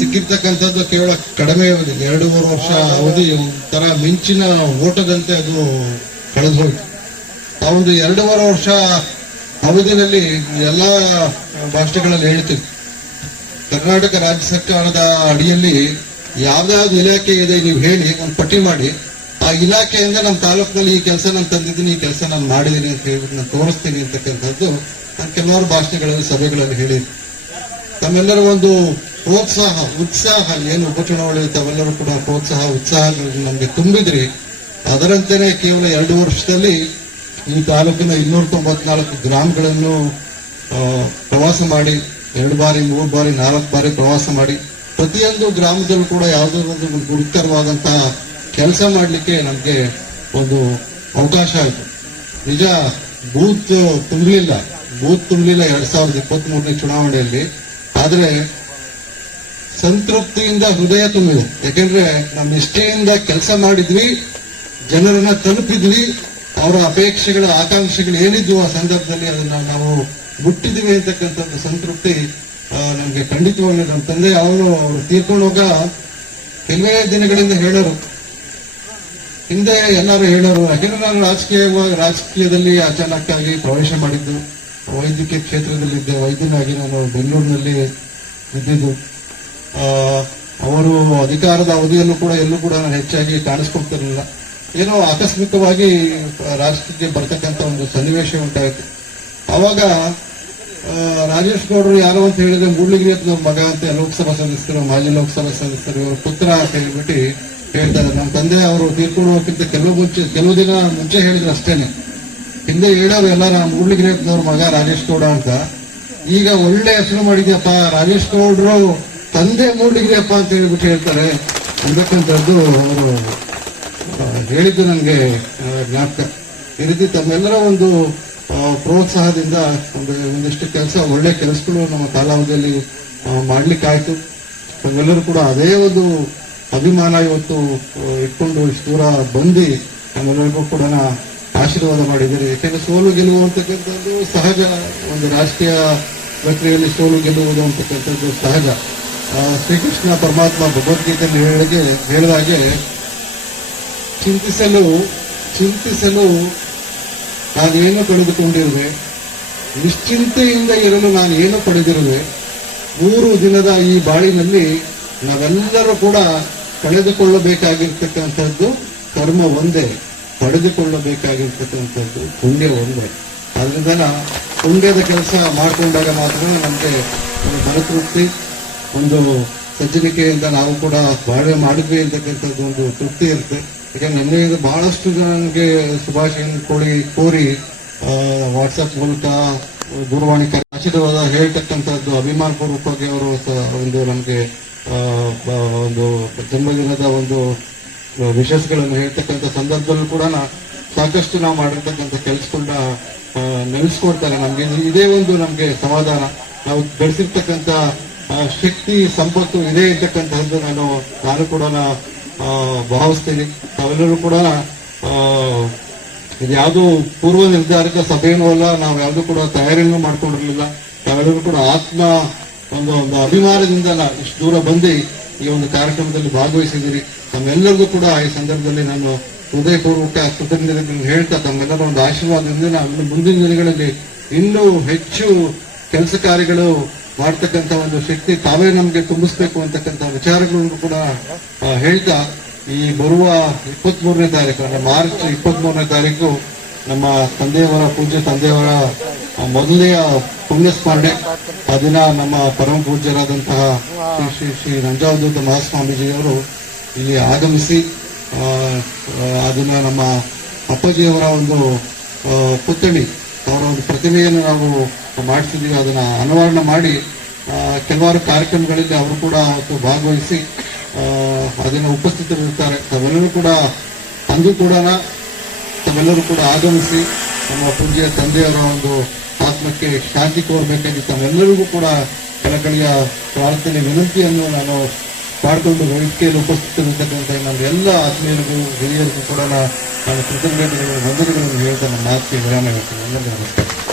ಸಿಕ್ಕಿರ್ತಕ್ಕಂಥದ್ದು ಕೇವಲ ಕಡಿಮೆ ಅವಧಿ, ಎರಡೂವರೆ ವರ್ಷ ಅವಧಿ ಒಂಥರ ಮಿಂಚಿನ ಓಟದಂತೆ ಅದು ಕಳೆದು ಹೋಯ್ತು ಆ ಒಂದು ಎರಡೂವರೆ ವರ್ಷ ಅವಧಿನಲ್ಲಿ ಎಲ್ಲ ಭಾಷೆಗಳಲ್ಲಿ ಹೇಳ್ತೀವಿ ಕರ್ನಾಟಕ ರಾಜ್ಯ ಸರ್ಕಾರದ ಅಡಿಯಲ್ಲಿ ಯಾವ್ದಾವ್ದು ಇಲಾಖೆ ಇದೆ ನೀವು ಹೇಳಿ, ಒಂದು ಪಟ್ಟಿ ಮಾಡಿ. ಆ ಇಲಾಖೆಯಿಂದ ನಮ್ಮ ತಾಲೂಕಿನಲ್ಲಿ ಈ ಕೆಲಸ ನಾನು ತಂದಿದ್ದೀನಿ, ಈ ಕೆಲಸ ನಾನು ಮಾಡಿದ್ದೀನಿ ಅಂತ ಹೇಳ್ಬಿಟ್ಟು ನಾನು ತೋರಿಸ್ತೀನಿ ಅಂತಕ್ಕಂಥದ್ದು ನಾನು ಕೆಲವಾರು ಭಾಷಣಗಳಲ್ಲಿ ಸಭೆಗಳಲ್ಲಿ ಹೇಳಿದ್ದೀನಿ. ತಮ್ಮೆಲ್ಲರೂ ಒಂದು ಪ್ರೋತ್ಸಾಹ, ಉತ್ಸಾಹ, ಏನು ಉಪಚುನಾವಣೆ ತಾವೆಲ್ಲರೂ ಕೂಡ ಪ್ರೋತ್ಸಾಹ, ಉತ್ಸಾಹ ನಮಗೆ ತುಂಬಿದ್ರಿ ಅದರಂತೆಯೇ ಕೇವಲ ಎರಡು ವರ್ಷದಲ್ಲಿ ಈ ತಾಲೂಕಿನ ಇನ್ನೂರ ತೊಂಬತ್ನಾಲ್ಕು ಗ್ರಾಮಗಳನ್ನು ಪ್ರವಾಸ ಮಾಡಿ, ಎರಡು ಬಾರಿ, ಮೂರು ಬಾರಿ, ನಾಲ್ಕು ಬಾರಿ ಪ್ರವಾಸ ಮಾಡಿ, ಪ್ರತಿಯೊಂದು ಗ್ರಾಮದಲ್ಲೂ ಕೂಡ ಯಾವುದೋ ಒಂದು ಗುರುತರವಾದಂತಹ ಕೆಲಸ ಮಾಡಲಿಕ್ಕೆ ನಮಗೆ ಒಂದು ಅವಕಾಶ ಆಯಿತು. ನಿಜ, ಬೂತ್ ತುಂಬಲಿಲ್ಲ ಬೂತ್ ತುಂಬಲಿಲ್ಲ ಎರಡ್ ಸಾವಿರದ ಇಪ್ಪತ್ತ್ ಮೂರನೇ ಚುನಾವಣೆಯಲ್ಲಿ, ಆದ್ರೆ ಸಂತೃಪ್ತಿಯಿಂದ ಹೃದಯ ತುಂಬಿದೆ ಯಾಕೆಂದ್ರೆ ನಮ್ಮ ನಿಷ್ಠೆಯಿಂದ ಕೆಲಸ ಮಾಡಿದ್ವಿ, ಜನರನ್ನ ತಲುಪಿದ್ವಿ, ಅವರ ಅಪೇಕ್ಷೆಗಳ ಆಕಾಂಕ್ಷೆಗಳು ಏನಿದ್ವು ಆ ಸಂದರ್ಭದಲ್ಲಿ ಅದನ್ನ ನಾವು ಮುಟ್ಟಿದ್ವಿ ಅಂತಕ್ಕಂಥದ್ದು ಸಂತೃಪ್ತಿ ನಮ್ಗೆ ಖಂಡಿತವಾಗ್ಲೂ ನಮ್ಮ ತಂದೆ ಅವರು ಅವರು ತೀರ್ಕೊಂಡು ಹೋಗ ಕೆಲವೇ ದಿನಗಳಿಂದ ಹೇಳೋರು. ಹಿಂದೆ ಎಲ್ಲರೂ ಹೇಳೋರು, ಯಾಕೆಂದ್ರೆ ನಾನು ರಾಜಕೀಯವಾಗಿ, ರಾಜಕೀಯದಲ್ಲಿ ಅಚಾನಕ್ಕಾಗಿ ಪ್ರವೇಶ ಮಾಡಿದ್ದು, ವೈದ್ಯಕೀಯ ಕ್ಷೇತ್ರದಲ್ಲಿದ್ದೆ. ವೈದ್ಯನಾಗಿ ನಾನು ಬೆಂಗಳೂರಿನಲ್ಲಿ ಇದ್ದಿದ್ದು. ಅವರು ಅಧಿಕಾರದ ಅವಧಿಯಲ್ಲೂ ಕೂಡ, ಎಲ್ಲೂ ಕೂಡ ಹೆಚ್ಚಾಗಿ ಕಾಣಿಸ್ಕೊಳ್ತಿರಲಿಲ್ಲ. ಏನೋ ಆಕಸ್ಮಿಕವಾಗಿ ರಾಜಕೀಯಕ್ಕೆ ಬರ್ತಕ್ಕಂಥ ಒಂದು ಸನ್ನಿವೇಶ ಉಂಟಾಯಿತು. ಅವಾಗ ರಾಜೇಶ್ ಗೌಡರು ಯಾರು ಅಂತ ಹೇಳಿದ್ರೆ ಮೂಡ್ಲಿಗಿರಿ ನಮ್ಮ ಮಗ ಅಂತ ಲೋಕಸಭಾ ಸದಸ್ಯರು, ಮಾಜಿ ಲೋಕಸಭಾ ಸದಸ್ಯರು ಇವರು ಪುತ್ರ ಅಂತ ಹೇಳ್ಬಿಟ್ಟು ಹೇಳ್ತಾರೆ. ನಮ್ಮ ತಂದೆ ಅವರು ತೀರ್ಕೊಂಡು ಹೋಗಕ್ಕಿಂತ ಕೆಲವು ಮುಂಚೆ, ಕೆಲವು ದಿನ ಮುಂಚೆ ಹೇಳಿದ್ರು ಅಷ್ಟೇನೆ. ಹಿಂದೆ ಹೇಳೋರು ಎಲ್ಲಾರ, ಮೂಡ್ಲಿಗಿರಿಯಪ್ಪನವ್ರ ಮಗ ರಾಜೇಶ್ ಗೌಡ ಅಂತ. ಈಗ ಒಳ್ಳೆ ಹೆಸರು ಮಾಡಿದ್ಯಪ್ಪ, ರಾಜೇಶ್ ಗೌಡ್ರು ತಂದೆ ಮೂಡಿಗ್ರಿಯಪ್ಪ ಅಂತ ಹೇಳ್ಬಿಟ್ಟು ಹೇಳ್ತಾರೆ. ಅಂತಕ್ಕಂಥದ್ದು ಅವರು ಹೇಳಿದ್ದು ನನಗೆ ಜ್ಞಾಪಕ. ಈ ರೀತಿ ತಮ್ಮೆಲ್ಲರ ಒಂದು ಪ್ರೋತ್ಸಾಹದಿಂದ ಒಂದು, ಒಂದಿಷ್ಟು ಕೆಲಸ, ಒಳ್ಳೆ ಕೆಲಸಗಳು ನಮ್ಮ ಕಾಲಾವಧಿಯಲ್ಲಿ ಮಾಡಲಿಕ್ಕಾಯಿತು. ತಮ್ಮೆಲ್ಲರೂ ಕೂಡ ಅದೇ ಒಂದು ಅಭಿಮಾನ ಇವತ್ತು ಇಟ್ಕೊಂಡು ಇಷ್ಟು ದೂರ ಬಂದು ನಮ್ಮೆಲ್ಲರಿಗೂ ಕೂಡ ಆಶೀರ್ವಾದ ಮಾಡಿದ್ದೀರಿ ಯಾಕೆಂದ್ರೆ ಸೋಲು ಗೆಲುವು ಅಂತಕ್ಕಂಥದ್ದು ಸಹಜ. ಒಂದು ರಾಜಕೀಯ ಪ್ರಕ್ರಿಯೆಯಲ್ಲಿ ಸೋಲು ಗೆಲ್ಲುವುದು ಅಂತಕ್ಕಂಥದ್ದು ಸಹಜ. ಶ್ರೀಕೃಷ್ಣ ಪರಮಾತ್ಮ ಭಗವದ್ಗೀತೆಯಲ್ಲಿ ಹೇಳಿಗೆ ಹೇಳಿದಾಗೆ, ಚಿಂತಿಸಲು ಚಿಂತಿಸಲು ನಾನೇನು ಕಳೆದುಕೊಂಡಿರುವೆ ನಿಶ್ಚಿಂತೆಯಿಂದ ಇರಲು ನಾನು ಏನು ಪಡೆದಿರುವೆ? ಮೂರು ದಿನದ ಈ ಬಾಳಿನಲ್ಲಿ ನಾವೆಲ್ಲರೂ ಕೂಡ ಕಳೆದುಕೊಳ್ಳಬೇಕಾಗಿರ್ತಕ್ಕಂಥದ್ದು ಕರ್ಮ ಒಂದೇ, ಪಡೆದುಕೊಳ್ಳಬೇಕಾಗಿರ್ತಕ್ಕಂಥದ್ದು ಪುಣ್ಯ ಒಂದೇ. ಅದರಿಂದ ಪುಣ್ಯದ ಕೆಲಸ ಮಾಡಿಕೊಂಡಾಗ ಮಾತ್ರ ನಮಗೆ ಮನತೃಪ್ತಿ ಒಂದು ಸಜ್ಜನಿಕೆಯಿಂದ ನಾವು ಕೂಡ ಬಾಳ್ವೆ ಮಾಡಿದ್ವಿ ಅಂತಕ್ಕಂಥದ್ದು ಒಂದು ತೃಪ್ತಿ ಇರುತ್ತೆ. ಯಾಕಂದ್ರೆ ನನ್ನಿಂದ ಬಹಳಷ್ಟು ನನಗೆ ಶುಭಾಶಯ ಕೋಳಿ ಕೋರಿ ವಾಟ್ಸಪ್ ಮೂಲಕ ದೂರವಾಣಿ ಆಶೀರ್ವಾದ ಹೇಳ್ತಕ್ಕಂಥದ್ದು ಅಭಿಮಾನ ಪೂರ್ವಕವಾಗಿ ಅವರು ಒಂದು ನಮಗೆ ಒಂದು ಜನ್ಮದಿನದ ಒಂದು ವಿಶೇಷಗಳನ್ನು ಹೇಳ್ತಕ್ಕಂಥ ಸಂದರ್ಭದಲ್ಲೂ ಕೂಡ ಸಾಕಷ್ಟು ನಾವು ಮಾಡಿರ್ತಕ್ಕಂಥ ಕೆಲಸಗಳನ್ನ ನೆಲೆಸ್ಕೊಡ್ತಾರೆ ನಮಗೆ. ಇದೇ ಒಂದು ನಮಗೆ ಸಮಾಧಾನ. ನಾವು ಬೆಳೆಸಿರ್ತಕ್ಕಂಥ ಶಕ್ತಿ ಸಂಪತ್ತು ಇದೆ ಇರ್ತಕ್ಕಂಥದ್ದು ನಾನು ನಾನು ಕೂಡ ಭಾವಿಸ್ತೀನಿ. ತಾವೆಲ್ಲರೂ ಕೂಡ ಇದು ಯಾವುದು ಪೂರ್ವ ನಿರ್ಧಾರಿತ ಸಭೆಯೂ ಅಲ್ಲ, ನಾವು ಯಾವುದು ಕೂಡ ತಯಾರಿಯನ್ನು ಮಾಡ್ಕೊಂಡಿರಲಿಲ್ಲ. ತಾವೆಲ್ಲರೂ ಕೂಡ ಆತ್ಮ ಒಂದು ಒಂದು ಅಭಿಮಾನದಿಂದ ಇಷ್ಟು ದೂರ ಬಂದು ಈ ಒಂದು ಕಾರ್ಯಕ್ರಮದಲ್ಲಿ ಭಾಗವಹಿಸಿದ್ದೀರಿ. ತಮ್ಮೆಲ್ಲರಿಗೂ ಕೂಡ ಈ ಸಂದರ್ಭದಲ್ಲಿ ನಾನು ಹೃದಯಪೂರ್ವಕ ಕೃತಜ್ಞತೆಗಳನ್ನು ಹೇಳ್ತಾ, ತಮ್ಮೆಲ್ಲರ ಒಂದು ಆಶೀರ್ವಾದದಿಂದ ಮುಂದಿನ ದಿನಗಳಲ್ಲಿ ಇನ್ನೂ ಹೆಚ್ಚು ಕೆಲಸ ಕಾರ್ಯಗಳು ಮಾಡ್ತಕ್ಕಂಥ ಒಂದು ಶಕ್ತಿ ತಾವೇ ನಮಗೆ ತುಂಬಿಸ್ಬೇಕು ಅಂತಕ್ಕಂಥ ವಿಚಾರಗಳನ್ನು ಕೂಡ ಹೇಳ್ತಾ ಈ ಬರುವ ಇಪ್ಪತ್ತ್ ಮೂರನೇ ತಾರೀಕು ಅಂದ್ರೆ ಮಾರ್ಚ್ ಇಪ್ಪತ್ತ್ ಮೂರನೇ ತಾರೀಕು ನಮ್ಮ ತಂದೆಯವರ ಪೂಜ್ಯ ತಂದೆಯವರ ಆ, ಮೊದಲನೆಯ ಪುಣ್ಯ ಸ್ಮರಣೆ ಆ ದಿನ ನಮ್ಮ ಪರಮ ಪೂಜ್ಯರಾದಂತಹ ಶ್ರೀ ಶ್ರೀ ಶ್ರೀ ನಂಜಾವಧೂತ ಮಹಾಸ್ವಾಮೀಜಿಯವರು ಇಲ್ಲಿ ಆಗಮಿಸಿ ಆ, ದಿನ ನಮ್ಮ ಅಪ್ಪಾಜಿಯವರ ಒಂದು ಪುತ್ಥಳಿ ಅವರ ಒಂದು ಪ್ರತಿಮೆಯನ್ನು ನಾವು ಮಾಡಿಸಿದ್ದೀವಿ ಅದನ್ನ ಅನಾವರಣ ಮಾಡಿ ಕೆಲವಾರು ಕಾರ್ಯಕ್ರಮಗಳಲ್ಲಿ ಅವರು ಕೂಡ ಅವತ್ತು ಭಾಗವಹಿಸಿ ಅದನ್ನು ಉಪಸ್ಥಿತರಿರುತ್ತಾರೆ. ತಾವೆಲ್ಲರೂ ಕೂಡ ಅಂದು ಕೂಡ ತಾವೆಲ್ಲರೂ ಕೂಡ ಆಗಮಿಸಿ, ನಮ್ಮ ಪೂಜ್ಯ ತಂದೆಯವರ ಒಂದು ಆತ್ಮಕ್ಕೆ ಶಾಂತಿ ಕೋರಬೇಕಾಗಿ ತಮ್ಮೆಲ್ಲರಿಗೂ ಕೂಡ ಕಳಕಳಿಯ ಪ್ರಾರ್ಥನೆ ವಿನಂತಿಯನ್ನು ನಾನು ಮಾಡಿಕೊಂಡು ವೇದಿಕೆಯಲ್ಲಿ ಉಪಸ್ಥಿತರಿರ್ತಕ್ಕಂಥ ಎಲ್ಲ ಆತ್ಮೀಯರಿಗೂ, ಹಿರಿಯರಿಗೂ ಕೂಡ ನಾನು ಕೃತಜ್ಞತೆಗಳು, ವಂದನೆಗಳನ್ನು ಹೇಳ್ತಾ ನಮ್ಮ ಮಾತಿಗೆ ವಿರಾಮ ಹೇಳ್ತೀನಿ. ನಮಸ್ಕಾರ